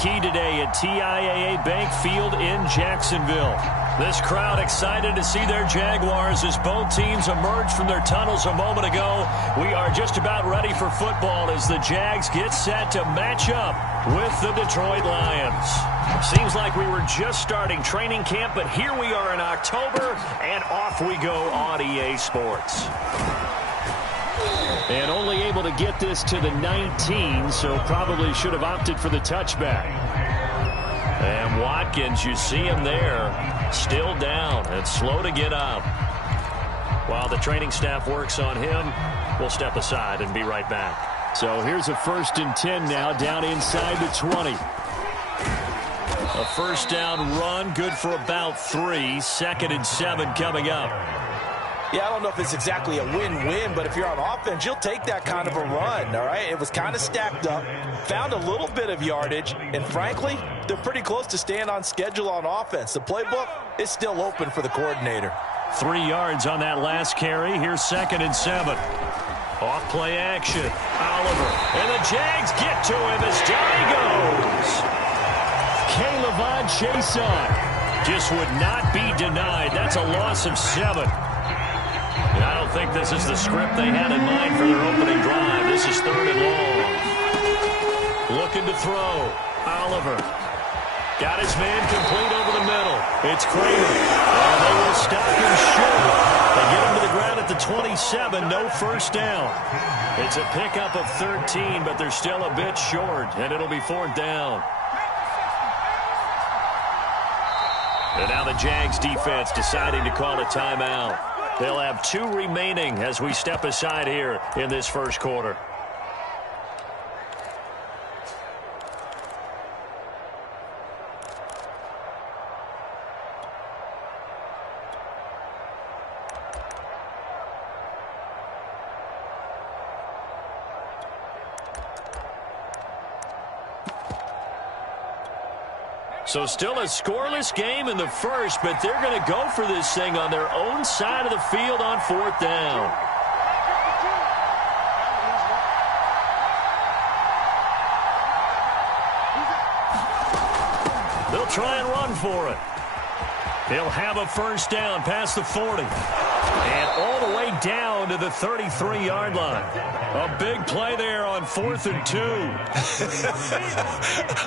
Marquee today at TIAA Bank Field in Jacksonville. This crowd excited to see their Jaguars as both teams emerge from their tunnels a moment ago. We are just about ready for football as the Jags get set to match up with the Detroit Lions. Seems like we were just starting training camp, but here we are in October, and off we go on EA Sports. And only able to get this to the 19, so probably should have opted for the touchback. And Watkins, you see him there, still down and slow to get up. While the training staff works on him, we'll step aside and be right back. So here's a 1st and 10 now, down inside the 20. A first down run, good for about 3. 2nd and 7 coming up. Yeah, I don't know if it's exactly a win-win, but if you're on offense, you'll take that kind of a run, all right? It was kind of stacked up, found a little bit of yardage, and frankly, they're pretty close to staying on schedule on offense. The playbook is still open for the coordinator. 3 yards on that last carry. Here's 2nd and 7. Off play action. Oliver. And the Jags get to him as down he goes. Caleb Chason just would not be denied. That's a loss of 7. And I don't think this is the script they had in mind for their opening drive. This is 3rd and long. Looking to throw. Oliver. Got his man complete over the middle. It's Kramer. And they will stop him short. They get him to the ground at the 27. No first down. It's a pickup of 13, but they're still a bit short, and it'll be 4th down. And now the Jags defense deciding to call a timeout. They'll have 2 remaining as we step aside here in this first quarter. So still a scoreless game in the first, but they're going to go for this thing on their own side of the field on 4th down. They'll try and run for it. They'll have a first down past the 40. And all the way down to the 33-yard line. A big play there on 4th and 2.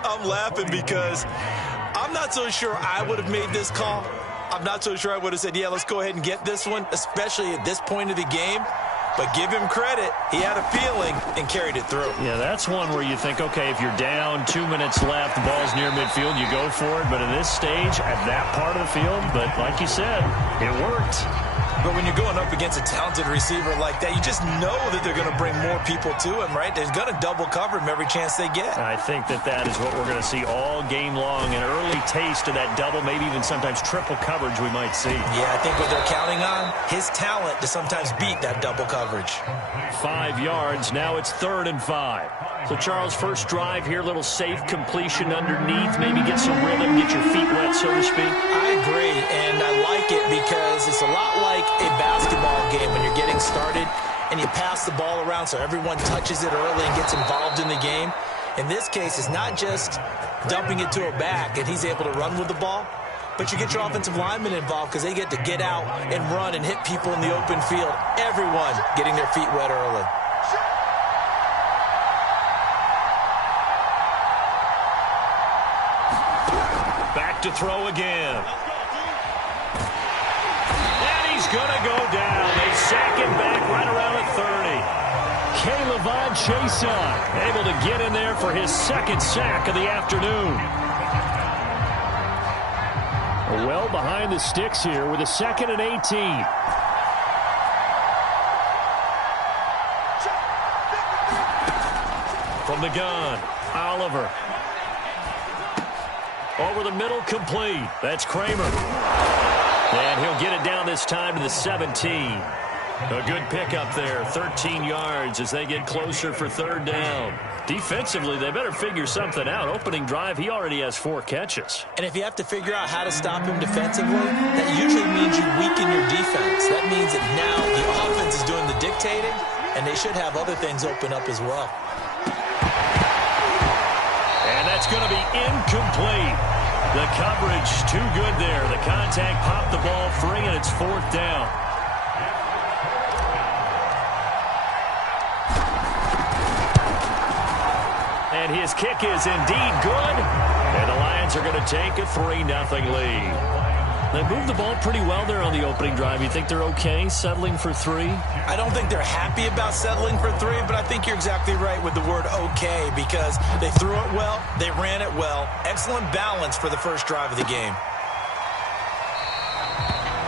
I'm laughing because I'm not so sure I would have made this call. I'm not so sure I would have said, yeah, let's go ahead and get this one, especially at this point of the game. But give him credit. He had a feeling and carried it through. Yeah, that's one where you think, okay, if you're down, 2 minutes left, the ball's near midfield, you go for it. But at this stage, at that part of the field, but like you said, it worked. But when you're going up against a talented receiver like that, you just know that they're going to bring more people to him, right? They're going to double cover him every chance they get. I think that is what we're going to see all game long. An early taste of that double, maybe even sometimes triple coverage we might see. Yeah, I think what they're counting on, his talent to sometimes beat that double coverage. 5 yards. Now it's 3rd and 5. So, Charles, first drive here, little safe completion underneath, maybe get some rhythm, get your feet wet, so to speak. I agree, and I like it because it's a lot like a basketball game when you're getting started and you pass the ball around so everyone touches it early and gets involved in the game. In this case, it's not just dumping it to a back and he's able to run with the ball, but you get your offensive linemen involved because they get to get out and run and hit people in the open field. Everyone getting their feet wet early. Back to throw again. And he's going to go down. They sack him back right around the 30. Caleb Chason able to get in there for his 2nd sack of the afternoon. Well behind the sticks here with a 2nd and 18. From the gun, Oliver. Over the middle, complete. That's Kramer. And he'll get it down this time to the 17. A good pickup there, 13 yards as they get closer for 3rd down. Defensively, they better figure something out. Opening drive, he already has 4 catches. And if you have to figure out how to stop him defensively, that usually means you weaken your defense. That means that now the offense is doing the dictating, and they should have other things open up as well. And that's It's going to be incomplete. The coverage too good there. The contact popped the ball free, and it's 4th down. And his kick is indeed good. And the Lions are going to take a 3-0 lead. They moved the ball pretty well there on the opening drive. You think they're okay settling for 3? I don't think they're happy about settling for 3, but I think you're exactly right with the word okay, because they threw it well, they ran it well. Excellent balance for the first drive of the game.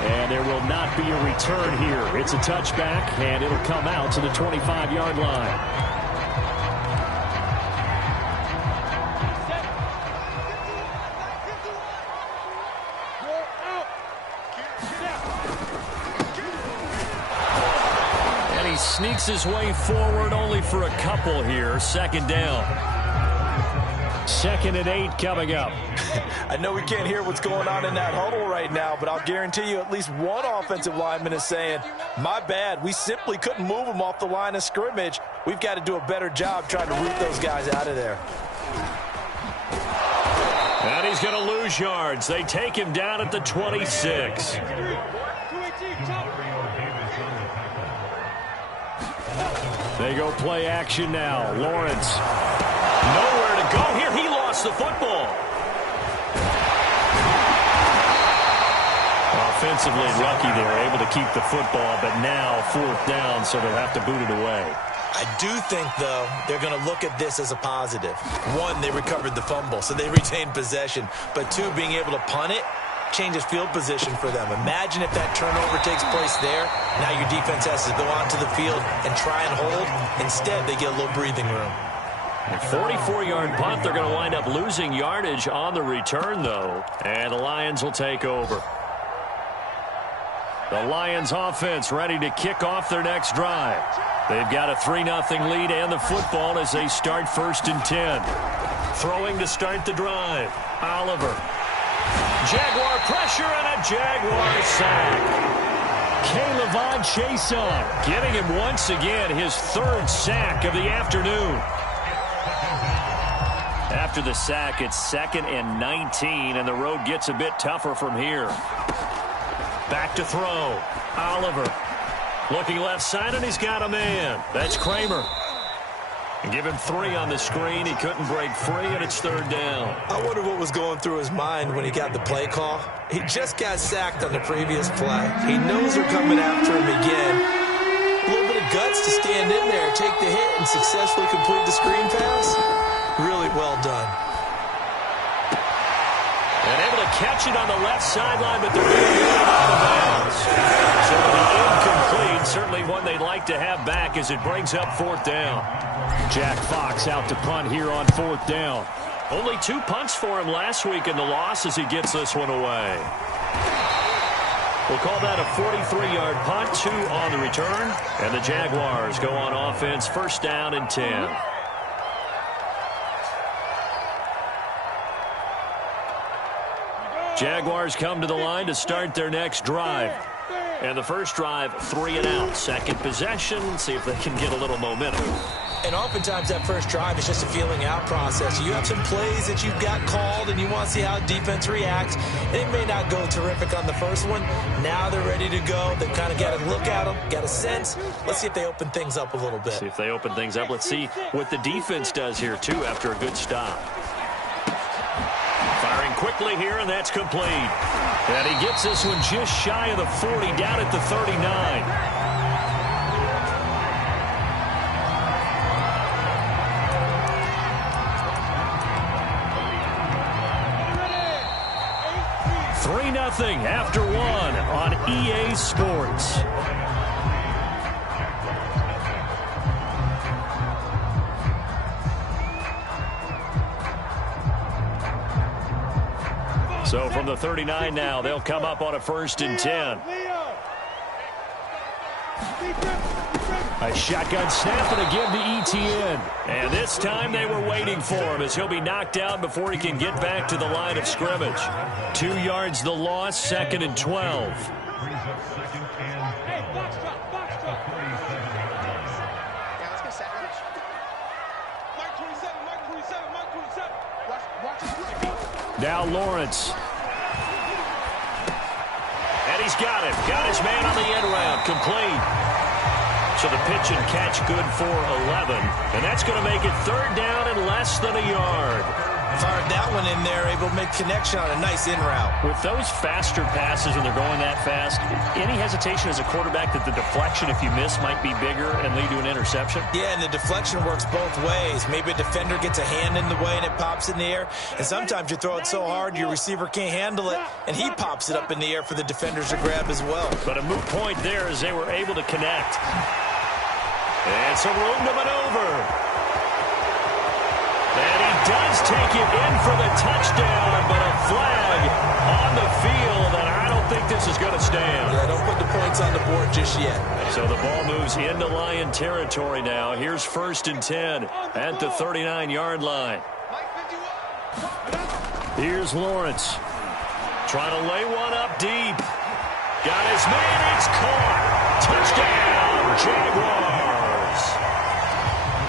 And there will not be a return here. It's a touchback, and it'll come out to the 25-yard line. Sneaks his way forward only for a couple here. 2nd down. 2nd and 8 coming up. I know we can't hear what's going on in that huddle right now, but I'll guarantee you at least one offensive lineman is saying, my bad, we simply couldn't move them off the line of scrimmage. We've got to do a better job trying to root those guys out of there. And he's going to lose yards. They take him down at the 26. They go play action now. Lawrence. Nowhere to go here. He lost the football. Offensively lucky they were able to keep the football, but now 4th down, so they'll have to boot it away. I do think, though, they're going to look at this as a positive. 1, they recovered the fumble, so they retained possession. But 2, being able to punt it changes field position for them. Imagine if that turnover takes place there. Now your defense has to go onto the field and try and hold. Instead, they get a little breathing room. A 44-yard punt. They're going to wind up losing yardage on the return, though. And the Lions will take over. The Lions offense ready to kick off their next drive. They've got a 3-0 lead and the football as they start 1st and 10. Throwing to start the drive. Oliver. Jaguar pressure and a Jaguar sack. K'Lavon Chaisson giving him once again his 3rd sack of the afternoon. After the sack, it's 2nd and 19, and the road gets a bit tougher from here. Back to throw. Oliver looking left side, and he's got a man. That's Kramer. And give him 3 on the screen. He couldn't break free, and it's 3rd down. I wonder what was going through his mind when he got the play call. He just got sacked on the previous play. He knows they're coming after him again. A little bit of guts to stand in there, take the hit, and successfully complete the screen pass. Really well done. And able to catch it on the left sideline, but they're going to get it out of bounds. So it'll be incomplete. Certainly one they'd like to have back as it brings up 4th down. Jack Fox out to punt here on 4th down. Only 2 punts for him last week in the loss as he gets this one away. We'll call that a 43-yard punt, 2 on the return. And the Jaguars go on offense, 1st down and 10. Jaguars come to the line to start their next drive. And the first drive, 3 and out. Second possession, see if they can get a little momentum. And oftentimes that first drive is just a feeling out process. You have some plays that you've got called and you want to see how defense reacts. And it may not go terrific on the first one. Now they're ready to go. They've kind of got to look at them, got a sense. Let's see if they open things up a little bit. See if they open things up. Let's see what the defense does here, too, after a good stop. Firing quickly here, and that's complete. And he gets this one just shy of the 40, down at the 39. Nothing after 1 on EA Sports. So from the 39 now, they'll come up on a 1st and 10. A shotgun snap and again to ETN. And this time they were waiting for him as he'll be knocked out before he can get back to the line of scrimmage. 2 yards the loss, 2nd and 12. Now Lawrence. And he's got it. Got his man on the end round. Complete. So the pitch and catch good for 11. And that's going to make it third down and less than a yard. Fired that one in there, able to make connection on a nice in route. With those faster passes when they're going that fast, any hesitation as a quarterback that the deflection, if you miss, might be bigger and lead to an interception? Yeah, and the deflection works both ways. Maybe a defender gets a hand in the way and it pops in the air. And sometimes you throw it so hard your receiver can't handle it, and he pops it up in the air for the defenders to grab as well. But a moot point there as they were able to connect. And some room to maneuver. And he does take it in for the touchdown, but a flag on the field, and I don't think this is going to stand. Yeah, don't put the points on the board just yet. So the ball moves into Lion territory now. Here's 1st and 10 at the 39-yard line. Here's Lawrence. Trying to lay one up deep. Got his man. It's caught. Touchdown, Jaguars.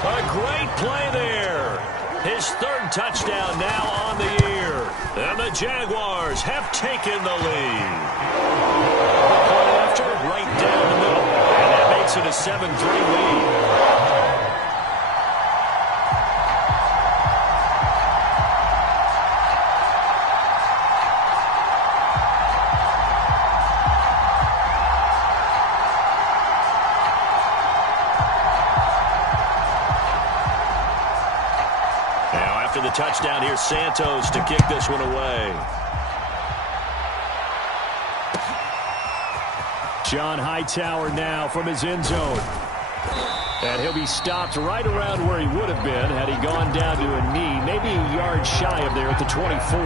A great play there. His 3rd touchdown now on the year. And the Jaguars have taken the lead. Point after, right down the middle. And that makes it a 7-3 lead. The touchdown here, Santos to kick this one away. John Hightower now from his end zone. And he'll be stopped right around where he would have been had he gone down to a knee, maybe a yard shy of there at the 24.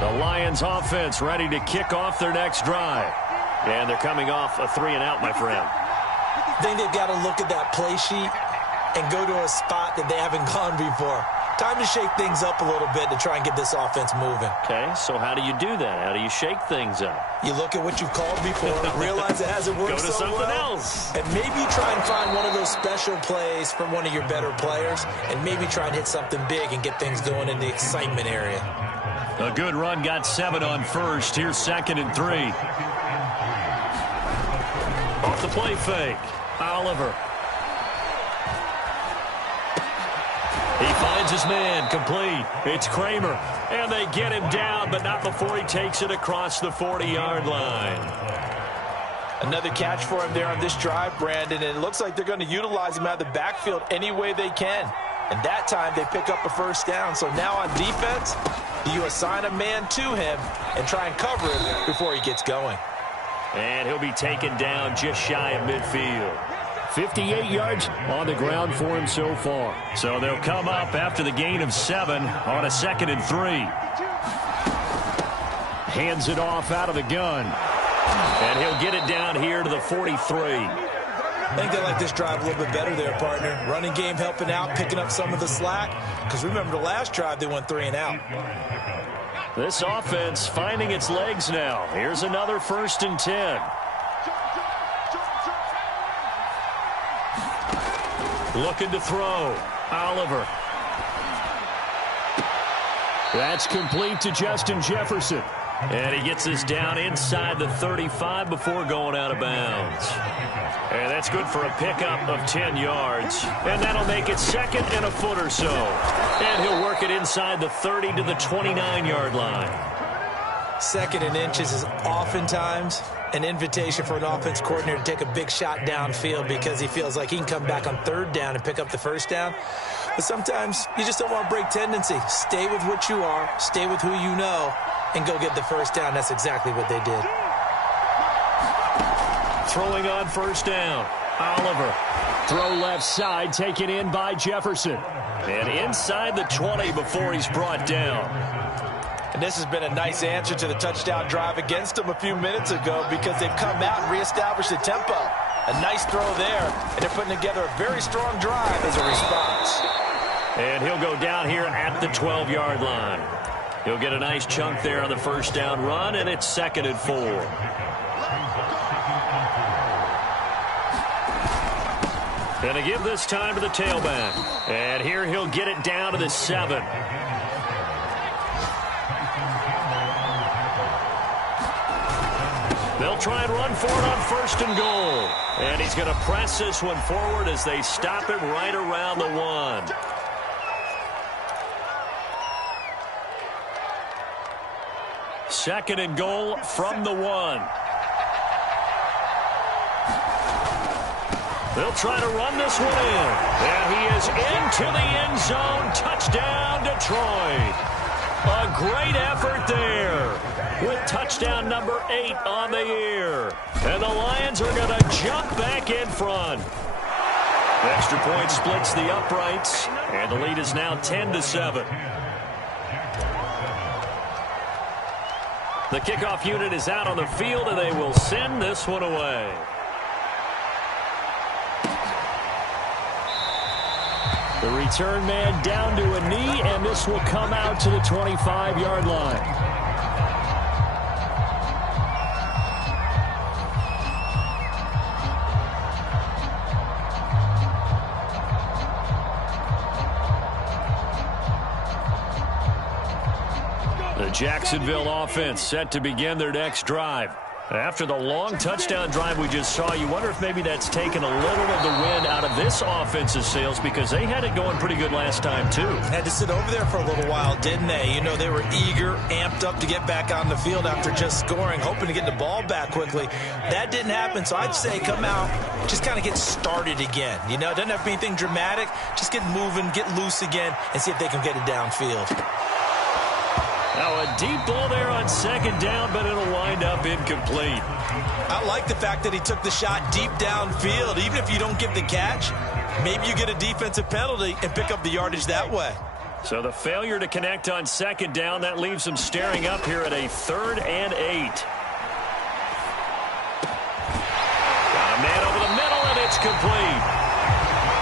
The Lions offense ready to kick off their next drive. And they're coming off a 3-and-out, my friend. I think they've got to look at that play sheet and go to a spot that they haven't gone before. Time to shake things up a little bit to try and get this offense moving. Okay, so how do you do that? How do you shake things up? You look at what you've called before, realize it hasn't worked so well. Go to something else. And maybe try and find one of those special plays from one of your better players, and maybe try and hit something big and get things going in the excitement area. A good run got 7 on 1st. Here's 2nd and 3. Off the play fake, Oliver. He finds his man, complete. It's Kramer, and they get him down, but not before he takes it across the 40-yard line. Another catch for him there on this drive, Brandon, and it looks like they're going to utilize him out of the backfield any way they can. And that time they pick up a 1st down. So now on defense, do you assign a man to him and try and cover him before he gets going? And he'll be taken down just shy of midfield. 58 yards on the ground for him so far. So they'll come up after the gain of 7 on a 2nd and 3. Hands it off out of the gun. And he'll get it down here to the 43. I think they like this drive a little bit better there, partner. Running game helping out, picking up some of the slack. Because remember the last drive, they went 3-and-out. This offense finding its legs now. Here's another 1st and 10. Looking to throw. Oliver. That's complete to Justin Jefferson. And he gets this down inside the 35 before going out of bounds. And that's good for a pickup of 10 yards. And that'll make it 2nd and a foot or so. And he'll work it inside the 30 to the 29-yard line. 2nd and inches is oftentimes an invitation for an offense coordinator to take a big shot downfield because he feels like he can come back on 3rd down and pick up the 1st down. But sometimes you just don't want to break tendency. Stay with what you are, stay with who you know, and go get the 1st down. That's exactly what they did. Throwing on 1st down. Oliver. Throw left side, taken in by Jefferson. And inside the 20 before he's brought down. And this has been a nice answer to the touchdown drive against them a few minutes ago because they've come out and reestablished the tempo. A nice throw there, and they're putting together a very strong drive as a response. And he'll go down here at the 12-yard line. He'll get a nice chunk there on the 1st down run, and it's 2nd and 4. Going to give this time to the tailback. And here he'll get it down to the 7. They'll try and run for it on 1st and goal. And he's going to press this one forward as they stop it right around the 1. Second and goal from the 1. They'll try to run this one in. And he is into the end zone. Touchdown, Detroit. A great effort there with touchdown number 8 on the year. And the Lions are going to jump back in front. The extra point splits the uprights, and the lead is now 10-7. The kickoff unit is out on the field, and they will send this one away. The return man down to a knee, and this will come out to the 25-yard line. The Jacksonville offense set to begin their next drive. After the long touchdown drive we just saw, you wonder if maybe that's taken a little of the wind out of this offense's sails, because they had it going pretty good last time, too. Had to sit over there for a little while, didn't they? You know, they were eager, amped up to get back on the field after just scoring, hoping to get the ball back quickly. That didn't happen, so I'd say come out, just kind of get started again. You know, it doesn't have to be anything dramatic. Just get moving, get loose again, and see if they can get it downfield. Now a deep ball there on 2nd down, but it'll wind up incomplete. I like the fact that he took the shot deep downfield. Even if you don't get the catch, maybe you get a defensive penalty and pick up the yardage that way. So the failure to connect on 2nd down, that leaves them staring up here at a 3rd and 8. Got a man over the middle, and it's complete.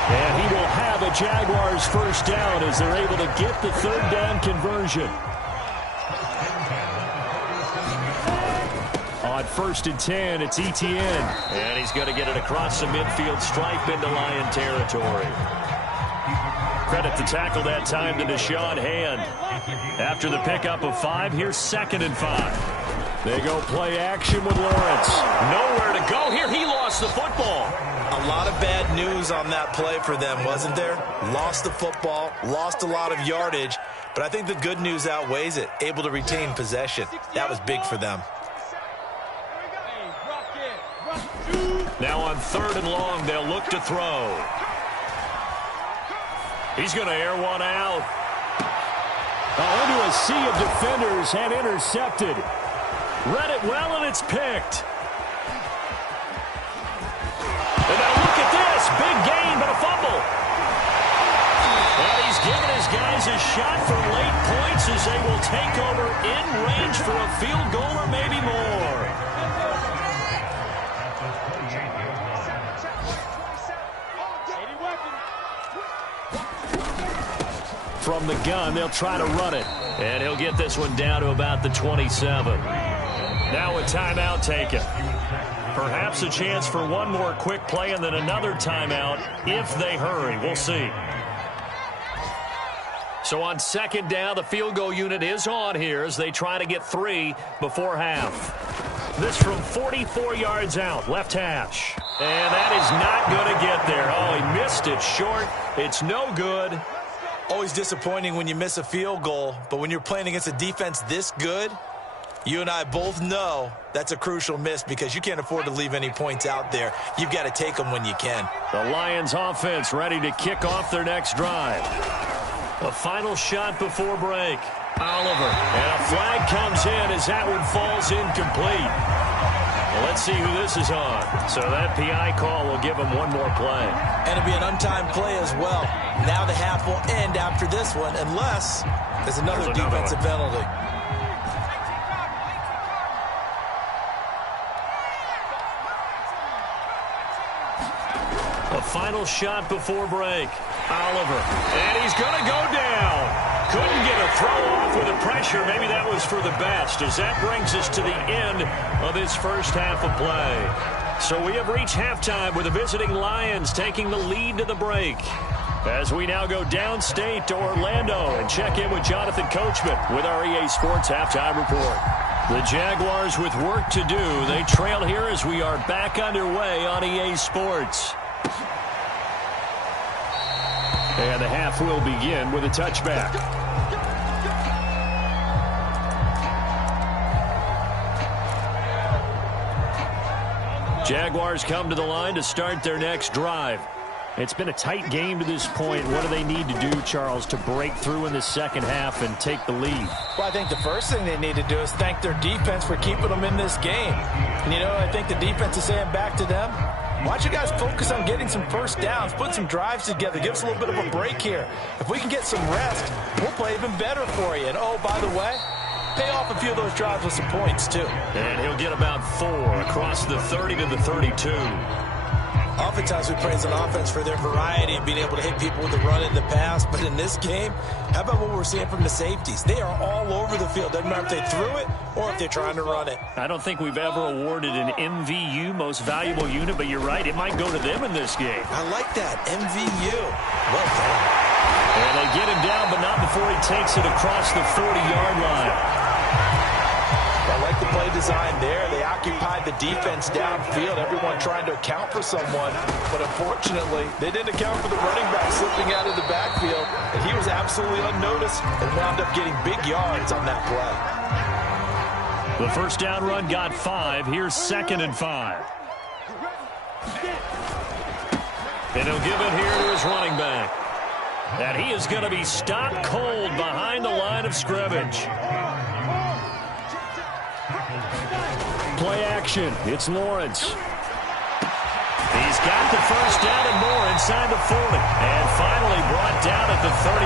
And he will have a Jaguars 1st down as they're able to get the 3rd down conversion. On 1st and 10, it's Etienne. And he's going to get it across the midfield stripe into Lion territory. Credit the tackle that time to Deshaun Hand. After the pickup of 5, here's 2nd and 5. They go play action with Lawrence. Nowhere to go here. He lost the football. A lot of bad news on that play for them, wasn't there? Lost the football, lost a lot of yardage, but I think the good news outweighs it. Able to retain possession. That was big for them. Now on 3rd and long, they'll look to throw. He's going to air one out. Into a sea of defenders and intercepted. Read it well, and it's picked. And now look at this. Big gain, but a fumble. And he's giving his guys a shot for late points as they will take over in range for a field goal or maybe more. From the gun, they'll try to run it. And he'll get this one down to about the 27. Now a timeout taken. Perhaps a chance for one more quick play and then another timeout if they hurry. We'll see. So on 2nd down, the field goal unit is on here as they try to get 3 before half. This from 44 yards out, left hash. And that is not going to get there. Oh, he missed it short. It's no good. Always disappointing when you miss a field goal, but when you're playing against a defense this good, you and I both know that's a crucial miss because you can't afford to leave any points out there. You've got to take them when you can. The Lions offense ready to kick off their next drive. A final shot before break. Oliver. And a flag comes in as that one falls incomplete. Well, let's see who this is on. So that PI call will give him one more play. And it'll be an untimed play as well. Now the half will end after this one unless there's another defensive penalty. A final shot before break. Oliver. And he's going to go down. Couldn't get a throw off with the pressure. Maybe that was for the best as that brings us to the end of this first half of play. So we have reached halftime with the visiting Lions taking the lead to the break. As we now go downstate to Orlando and check in with Jonathan Coachman with our EA Sports Halftime Report. The Jaguars with work to do. They trail here as we are back underway on EA Sports. And the half will begin with a touchback. Jaguars come to the line to start their next drive. It's been a tight game to this point. What do they need to do, Charles, to break through in the second half and take the lead? Well, I think the first thing they need to do is thank their defense for keeping them in this game. And, I think the defense is saying back to them, why don't you guys focus on getting some first downs, put some drives together, give us a little bit of a break here. If we can get some rest, we'll play even better for you. And, oh, by the way, pay off a few of those drives with some points, too. And he'll get about 4 across the 30 to the 32. Oftentimes we praise an offense for their variety and being able to hit people with the run in the pass. But in this game, how about what we're seeing from the safeties? They are all over the field. Doesn't matter if they threw it or if they're trying to run it. I don't think we've ever awarded an MVU, most valuable unit, but you're right. It might go to them in this game. I like that. MVU. Well done. And they get him down, but not before he takes it across the 40-yard line. I like the play design there. They occupied the defense downfield, everyone trying to account for someone. But unfortunately, they didn't account for the running back slipping out of the backfield. And he was absolutely unnoticed and wound up getting big yards on that play. The first down run got 5. Here's 2nd and 5. And he'll give it here to his running back. And he is going to be stopped cold behind the line of scrimmage. Play action. It's Lawrence. He's got the first down and more inside the 40. And finally brought down at the 38.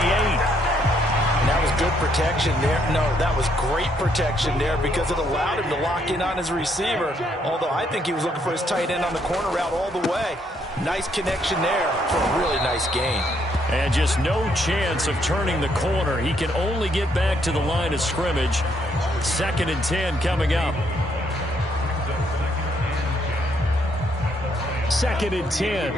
And that was good protection there. No, that was great protection there because it allowed him to lock in on his receiver. Although I think he was looking for his tight end on the corner route all the way. Nice connection there for a really nice gain. And just no chance of turning the corner. He can only get back to the line of scrimmage. 2nd and 10 coming up. 2nd and 10.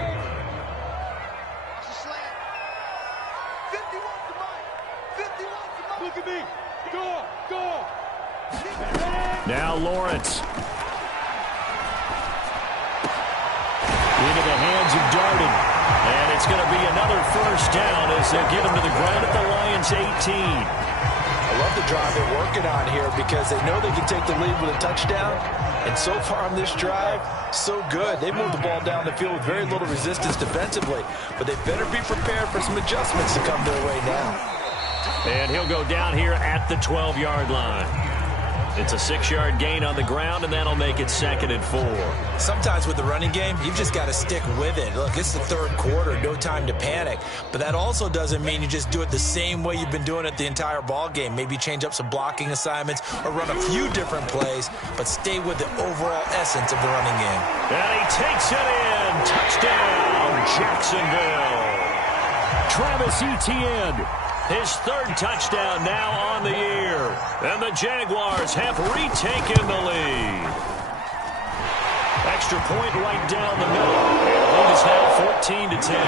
Now Lawrence. Into the hands of Darden. And it's going to be another first down as they get him to the ground at the Lions 18. I love the drive they're working on here because they know they can take the lead with a touchdown. And so far on this drive, so good. They moved the ball down the field with very little resistance defensively. But they better be prepared for some adjustments to come their way now. And he'll go down here at the 12-yard line. It's a 6-yard gain on the ground, and that'll make it 2nd and 4. Sometimes with the running game, you've just got to stick with it. Look, it's the third quarter, no time to panic. But that also doesn't mean you just do it the same way you've been doing it the entire ball game. Maybe change up some blocking assignments or run a few different plays, but stay with the overall essence of the running game. And he takes it in. Touchdown, Jacksonville. Travis Etienne. His 3rd touchdown now on the year. And the Jaguars have retaken the lead. Extra point right down the middle. And the lead is now 14 to 10.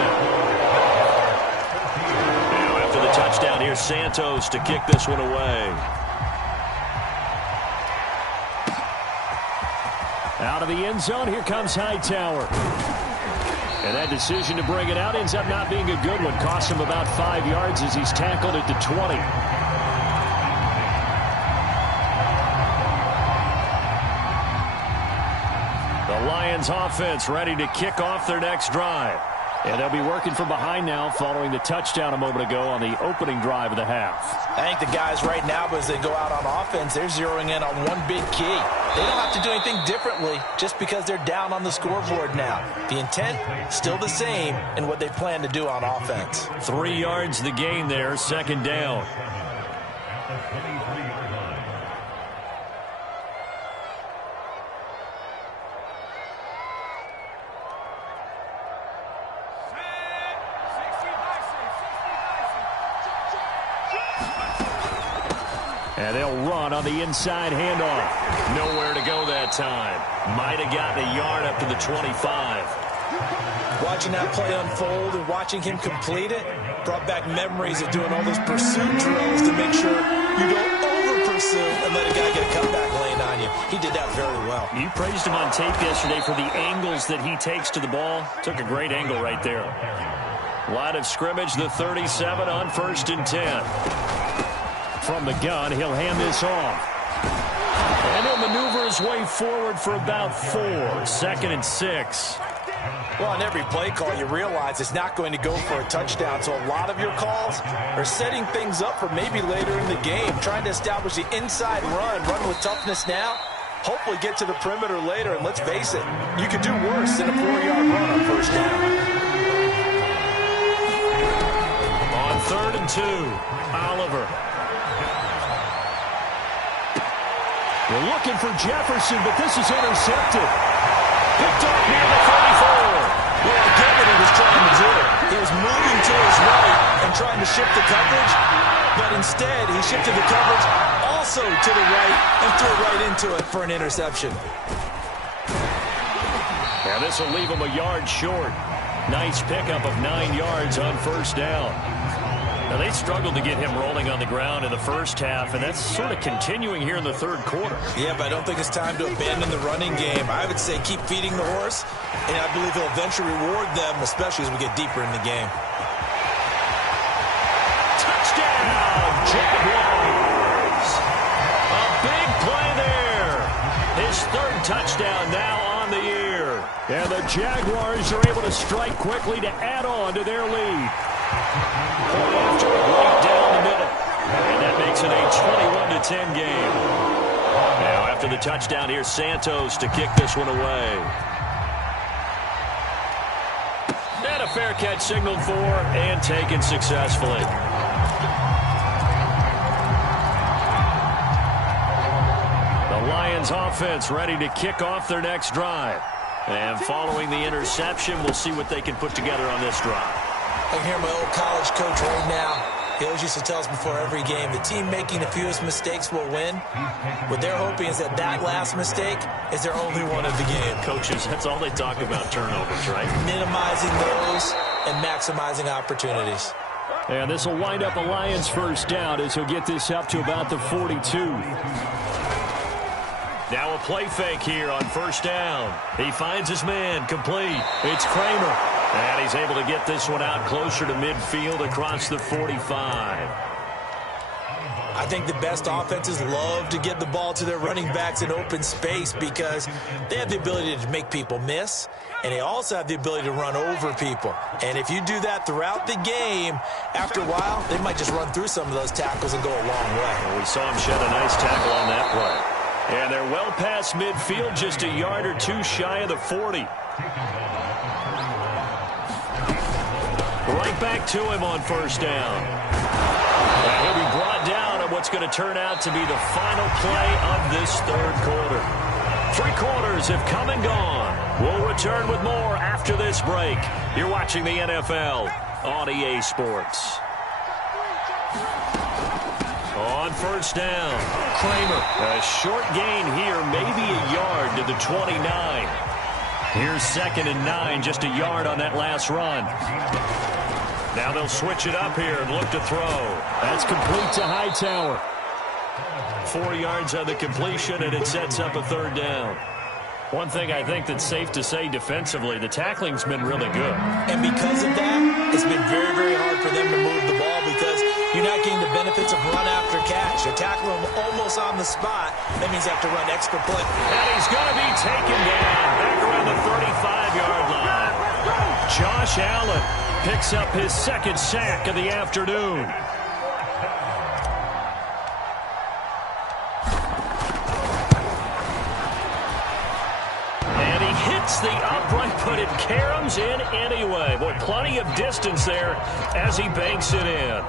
Now after the touchdown, here's Santos to kick this one away. Out of the end zone, here comes Hightower. And that decision to bring it out ends up not being a good one. Cost him about 5 yards as he's tackled at the 20. The Lions offense ready to kick off their next drive. And they'll be working from behind now following the touchdown a moment ago on the opening drive of the half. I think the guys right now, as they go out on offense, they're zeroing in on one big key. They don't have to do anything differently just because they're down on the scoreboard now. The intent, still the same in what they plan to do on offense. 3 yards the gain there, 2nd down. And they'll run on the inside handoff. Nowhere to go that time. Might have gotten a yard up to the 25. Watching that play unfold and watching him complete it brought back memories of doing all those pursuit drills to make sure you don't over-pursue and let a guy get a cutback lane on you. He did that very well. You praised him on tape yesterday for the angles that he takes to the ball. Took a great angle right there. Line of scrimmage, the 37 on 1st and 10. From the gun, he'll hand this off. And he'll maneuver his way forward for about 4. 2nd and 6. Well, on every play call, you realize it's not going to go for a touchdown. So a lot of your calls are setting things up for maybe later in the game, trying to establish the inside run with toughness now, hopefully get to the perimeter later. And let's face it, you could do worse than a 4-yard run on 1st down. On 3rd and 2, Oliver. We're looking for Jefferson, but this is intercepted. Picked up near the 34. Well, I get what he was trying to do. He was moving to his right and trying to shift the coverage, but instead he shifted the coverage also to the right and threw it right into it for an interception. Now this will leave him a yard short. Nice pickup of 9 yards on 1st down. Now, they struggled to get him rolling on the ground in the first half, and that's sort of continuing here in the 3rd quarter. Yeah, but I don't think it's time to abandon the running game. I would say keep feeding the horse, and I believe he'll eventually reward them, especially as we get deeper in the game. Touchdown, Jaguars! A big play there. His 3rd touchdown now on the year. And the Jaguars are able to strike quickly to add on to their lead. After right down the middle. And that makes it a 21-10 game. Now after the touchdown, here's Santos to kick this one away. And a fair catch signaled for and taken successfully. The Lions offense ready to kick off their next drive. And following the interception, we'll see what they can put together on this drive. I can hear my old college coach right now. He always used to tell us before every game, the team making the fewest mistakes will win. What they're hoping is that last mistake is their only one of the game. Coaches, that's all they talk about, turnovers, right? Minimizing those and maximizing opportunities. And this will wind up a Lions 1st down as he'll get this up to about the 42. Now a play fake here on 1st down. He finds his man, complete. It's Kramer. And he's able to get this one out closer to midfield across the 45. I think the best offenses love to get the ball to their running backs in open space because they have the ability to make people miss, and they also have the ability to run over people. And if you do that throughout the game, after a while, they might just run through some of those tackles and go a long way. Well, we saw him shed a nice tackle on that play. And they're well past midfield, just a yard or 2 shy of the 40. Right back to him on 1st down. And he'll be brought down on what's going to turn out to be the final play of this 3rd quarter. 3 quarters have come and gone. We'll return with more after this break. You're watching the NFL on EA Sports. On 1st down, Kramer. A short gain here, maybe a yard to the 29. Here's 2nd and 9, just a yard on that last run. Now they'll switch it up here and look to throw. That's complete to Hightower. 4 yards on the completion, and it sets up a 3rd down. One thing I think that's safe to say defensively, the tackling's been really good. And because of that, it's been very, very hard for them to move the ball because you're not getting the benefits of run after catch. You're tackling them almost on the spot. That means you have to run extra play. And he's going to be taken down back around the 35-yard line. Josh Allen picks up his 2nd sack of the afternoon. The upright, but it caroms in anyway. Boy, plenty of distance there as he banks it in.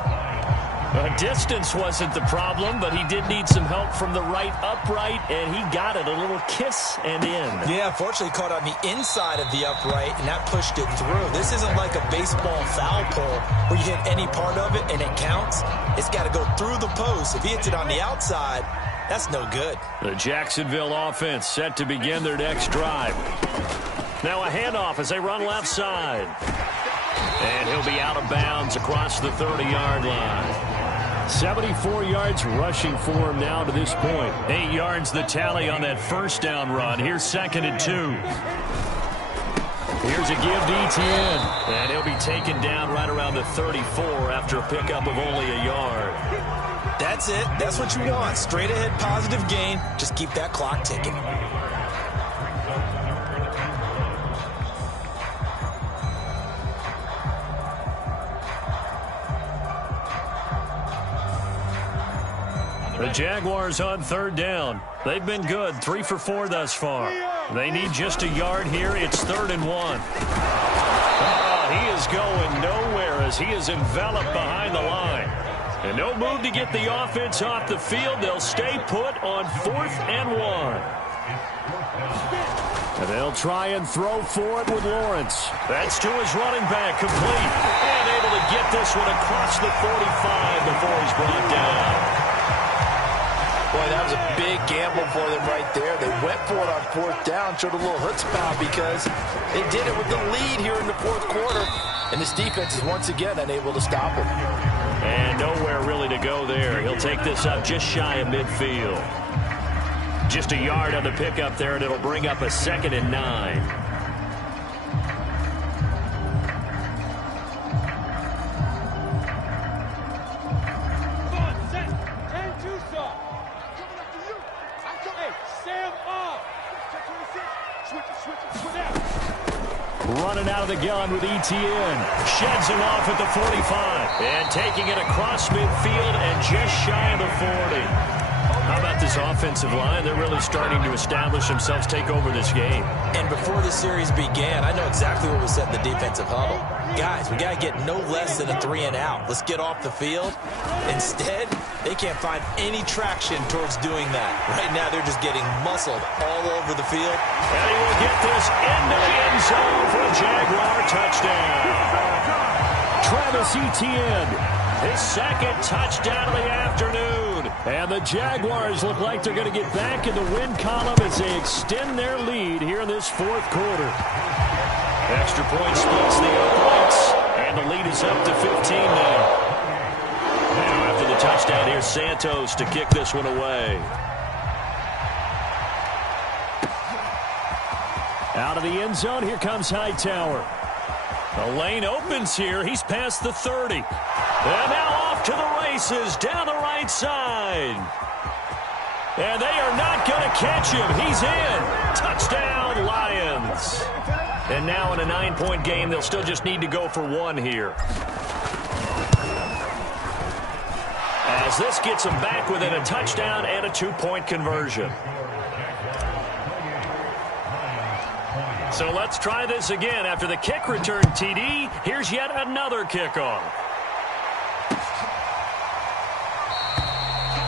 Distance wasn't the problem, but he did need some help from the right upright, and he got it. A little kiss and in. Yeah, fortunately caught on the inside of the upright, and that pushed it through. This isn't like a baseball foul pole where you hit any part of it and it counts. It's got to go through the post. If he hits it on the outside, that's no good. The Jacksonville offense set to begin their next drive. Now a handoff as they run left side. And he'll be out of bounds across the 30-yard line. 74 yards rushing for him now to this point. 8 yards the tally on that first down run. Here's 2nd and 2. Here's a give to Etienne. And he'll be taken down right around the 34 after a pickup of only a yard. That's it. That's what you want. Straight ahead positive gain. Just keep that clock ticking. The Jaguars on 3rd down. They've been good, 3 for 4 thus far. They need just a yard here. It's 3rd and 1. He is going nowhere as he is enveloped behind the line. And no move to get the offense off the field. They'll stay put on 4th and 1. And they'll try and throw for it with Lawrence. That's to his running back, complete. And able to get this one across the 45 before he's brought down. Boy, that was a big gamble for them right there. They went for it on 4th down, showed a little chutzpah because they did it with the lead here in the 4th quarter. And this defense is once again unable to stop him. And nowhere really to go there. He'll take this up just shy of midfield. Just a yard on the pickup there, and it'll bring up a 2nd and 9. Running out of the gun with Etienne. Sheds him off at the 45. And taking it across midfield and just shy of the 40. How about this offensive line? They're really starting to establish themselves, take over this game. And before the series began, I know exactly what was said in the defensive huddle. Guys, we got to get no less than a 3-and-out. Let's get off the field. Instead, they can't find any traction towards doing that. Right now, they're just getting muscled all over the field. And he will get this into the end zone for a Jaguar touchdown. Travis Etienne, his 2nd touchdown of the afternoon. And the Jaguars look like they're going to get back in the win column as they extend their lead here in this 4th quarter. Extra point splits the uprights, and the lead is up to 15 now. Now after the touchdown, here's Santos to kick this one away. Out of the end zone, here comes Hightower. The lane opens here. He's past the 30. And now off to the races down the right side. And they are not going to catch him. He's in. Touchdown, Lions. And now in a 9-point game, they'll still just need to go for 1 here. As this gets them back within a touchdown and a 2-point conversion. So let's try this again. After the kick return TD, here's yet another kickoff.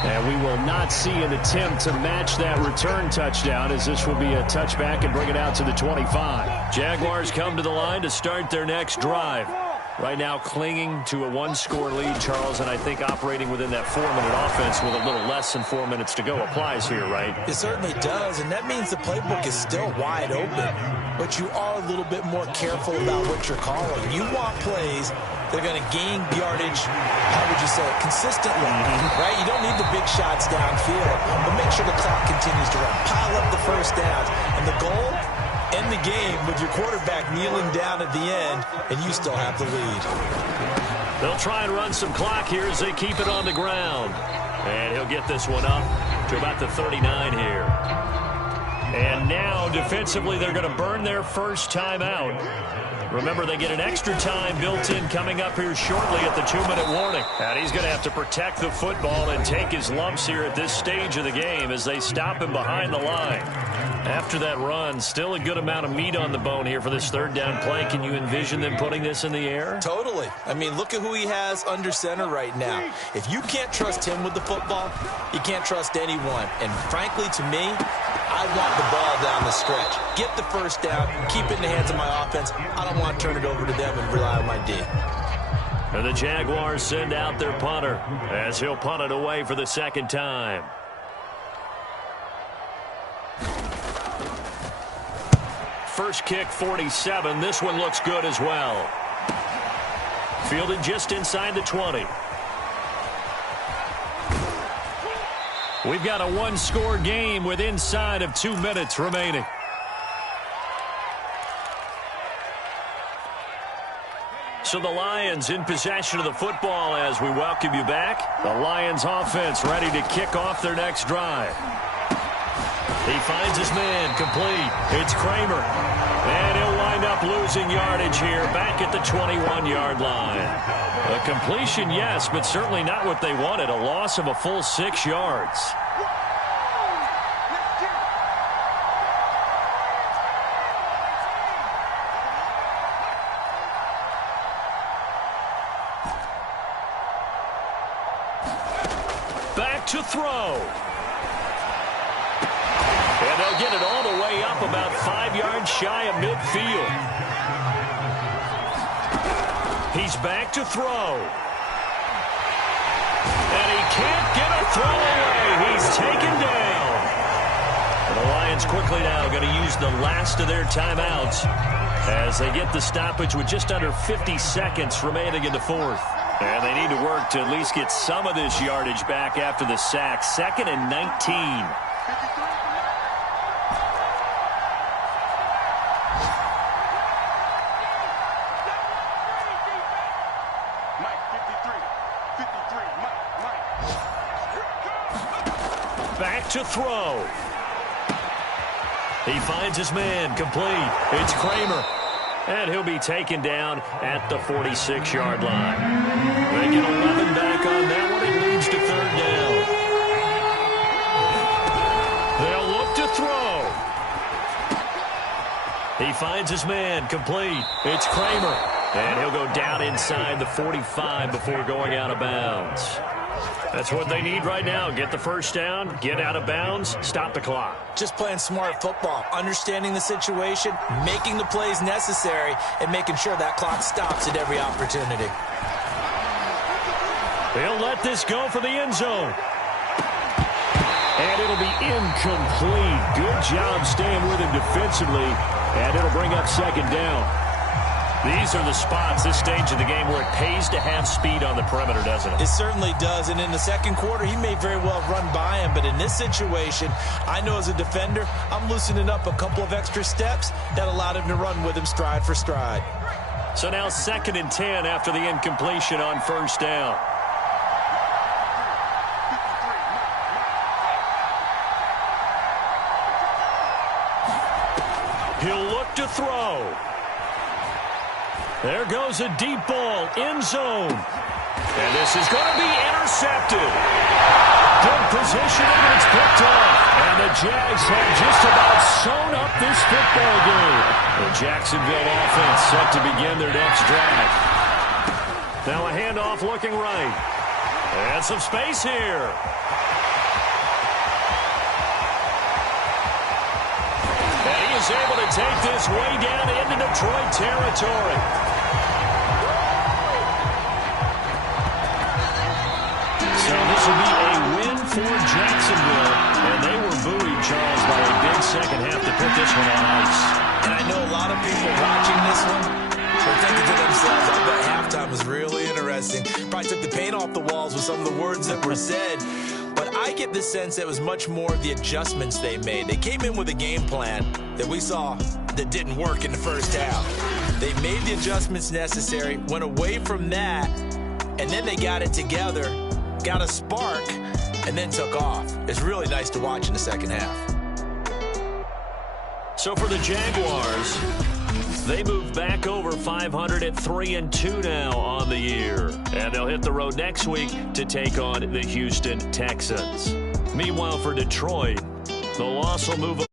And we will not see an attempt to match that return touchdown, as this will be a touchback and bring it out to the 25. Jaguars come to the line to start their next drive. Right now clinging to a 1-score lead, Charles, and I think operating within that 4-minute offense with a little less than 4 minutes to go applies here, right? It certainly does, and that means the playbook is still wide open. But you are a little bit more careful about what you're calling. You want plays that are going to gain yardage, how would you say it, consistently, right? You don't need the big shots downfield, but make sure the clock continues to run. Pile up the first downs. And the goal, end the game with your quarterback kneeling down at the end, and you still have the lead. They'll try and run some clock here as they keep it on the ground. And he'll get this one up to about the 39 here. And now, defensively, they're going to burn their first timeout. Remember, they get an extra time built in coming up here shortly at the 2-minute warning. And he's going to have to protect the football and take his lumps here at this stage of the game as they stop him behind the line. After that run, still a good amount of meat on the bone here for this third down play. Can you envision them putting this in the air? Totally. I mean, look at who he has under center right now. If you can't trust him with the football, you can't trust anyone. And frankly, to me, I want the ball down the stretch. Get the first down, keep it in the hands of my offense. I don't want to turn it over to them and rely on my D. And the Jaguars send out their punter as he'll punt it away for the second time. First kick, 47. This one looks good as well. Fielded just inside the 20. We've got a one-score game with inside of 2 minutes remaining. So the Lions in possession of the football as we welcome you back. The Lions offense ready to kick off their next drive. He finds his man complete. It's Kramer. And he'll wind up losing yardage here back at the 21-yard line. A completion, yes, but certainly not what they wanted. A loss of a full 6 yards. Back to throw. And they'll get it all the way up about 5 yards shy of midfield. He's back to throw. And he can't get a throw away. He's taken down. And the Lions quickly now going to use the last of their timeouts as they get the stoppage with just under 50 seconds remaining in the fourth. And they need to work to at least get some of this yardage back after the sack. 2nd and 19. Back to throw. He finds his man complete. It's Kramer. And he'll be taken down at the 46-yard line. They get 11 back on that one. It leads to third down. They'll look to throw. He finds his man complete. It's Kramer. And he'll go down inside the 45 before going out of bounds. That's what they need right now. Get the first down, get out of bounds, stop the clock. Just playing smart football, understanding the situation, making the plays necessary, and making sure that clock stops at every opportunity. They'll let this go for the end zone. And it'll be incomplete. Good job staying with him defensively, and it'll bring up second down. These are the spots, this stage of the game, where it pays to have speed on the perimeter, doesn't it? It certainly does, and in the second quarter, he may very well run by him, but in this situation, I know as a defender, I'm loosening up a couple of extra steps that allowed him to run with him stride for stride. So now 2nd and 10 after the incompletion on first down. He'll look to throw. There goes a deep ball, end zone. And this is going to be intercepted. Good positioning, and it's picked off. And the Jags have just about sewn up this football game. The Jacksonville offense set to begin their next drive. Now a handoff looking right. And some space here. And he is able to take this way down into Detroit territory. So this will be a win for Jacksonville. And they were buoyed, Charles, by a big second half to put this one on ice. And I know a lot of people watching this one are thinking to themselves, I bet halftime was really interesting. Probably took the paint off the walls with some of the words that were said. But I get the sense that it was much more of the adjustments they made. They came in with a game plan that we saw that didn't work in the first half. They made the adjustments necessary, went away from that, and then they got it together, got a spark, and then took off. It's really nice to watch in the second half. So for the Jaguars, they move back over 500 at 3-2 now on the year. And they'll hit the road next week to take on the Houston Texans. Meanwhile, for Detroit, the loss will move